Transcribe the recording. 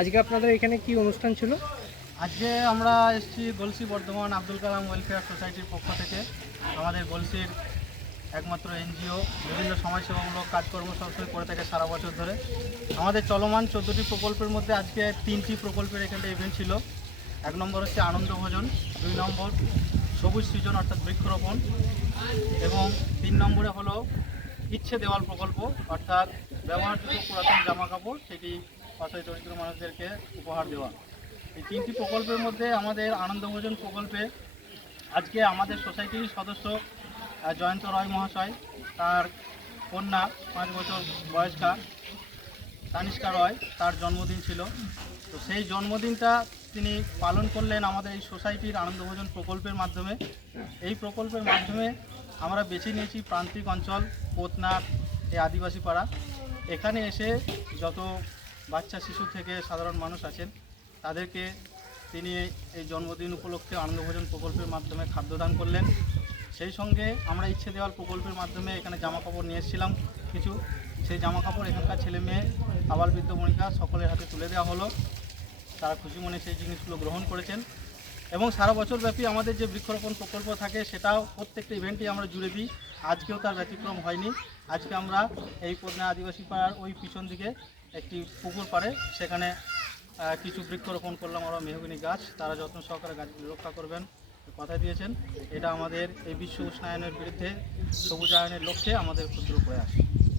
আজকে আপনাদের এখানে কি অনুষ্ঠান ছিল? আজকে আমরা এসেছি গলসি বর্ধমান আব্দুল কালাম ওয়েলফেয়ার সোসাইটির পক্ষ থেকে। আমাদের গলসির একমাত্র এনজিও বিভিন্ন সমাজসেবামূলক কাজকর্ম সবসময় করে থাকে সারা বছর ধরে। আমাদের চলমান 14টি প্রকল্পের মধ্যে আজকে 3টি প্রকল্পের এখানে ইভেন্ট ছিল। 1 নম্বর হচ্ছে আনন্দ ভোজন, 2 নম্বর সবুজ সৃজন অর্থাৎ বৃক্ষরোপণ এবং 3 নম্বরে হলো ইচ্ছে দেওয়াল প্রকল্প অর্থাৎ ব্যবহারযোগ্য পুরাতন জামা কাপড় সেটি অসহায় দরিদ্র মানুষদেরকে উপহার দেওয়া। এই 3টি প্রকল্পের মধ্যে আমাদের আনন্দভোজন প্রকল্পে আজকে আমাদের সোসাইটির সদস্য জয়ন্ত রয় মহাশয়, তার কন্যা 5 বছর বয়স্কা তানিষ্কা রয়, তার জন্মদিন ছিল। তো সেই জন্মদিনটা তিনি পালন করলেন আমাদের এই সোসাইটির আনন্দভোজন প্রকল্পের মাধ্যমে। এই প্রকল্পের মাধ্যমে আমরা বেছে নিয়েছি প্রান্তিক অঞ্চল কোতনার এই আদিবাসী পাড়া। এখানে এসে যত বাচ্চা শিশু থেকে সাধারণ মানুষ আছেন তাদেরকে তিনি এই জন্মদিন উপলক্ষে আনন্দভোজন প্রকল্পের মাধ্যমে খাদ্যদান করলেন। সেই সঙ্গে আমরা ইচ্ছে দেওয়াল প্রকল্পের মাধ্যমে এখানে জামা কাপড় নিয়ে এসেছিলাম কিছু। সেই জামা কাপড় এখানকার ছেলে মেয়ে আবাল বৃদ্ধ বণিকা সকলের হাতে তুলে দেওয়া হলো। তারা খুশি মনে সেই জিনিসগুলো গ্রহণ করেছেন এবং সারা বছর ব্যাপী আমাদের যে বৃক্ষরোপণ প্রকল্প থাকে সেটাও প্রত্যেকটা ইভেন্টই আমরা জুড়ে দিই। আজকেও তার ব্যতিক্রম হয়নি। আজকে আমরা এই পদ্মা আদিবাসী পাড়ার ওই পিছন দিকে একটি পুকুর পাড়ে সেখানে কিছু বৃক্ষরোপণ করলাম আমরা মেহগিনি গাছ। তারা যত্ন সহকারে গাছগুলি রক্ষা করবেন কথা দিয়েছেন। এটা আমাদের এই বিশ্ব উষ্ণায়নের বিরুদ্ধে সবুজায়নের লক্ষ্যে আমাদের ক্ষুদ্র প্রয়াস।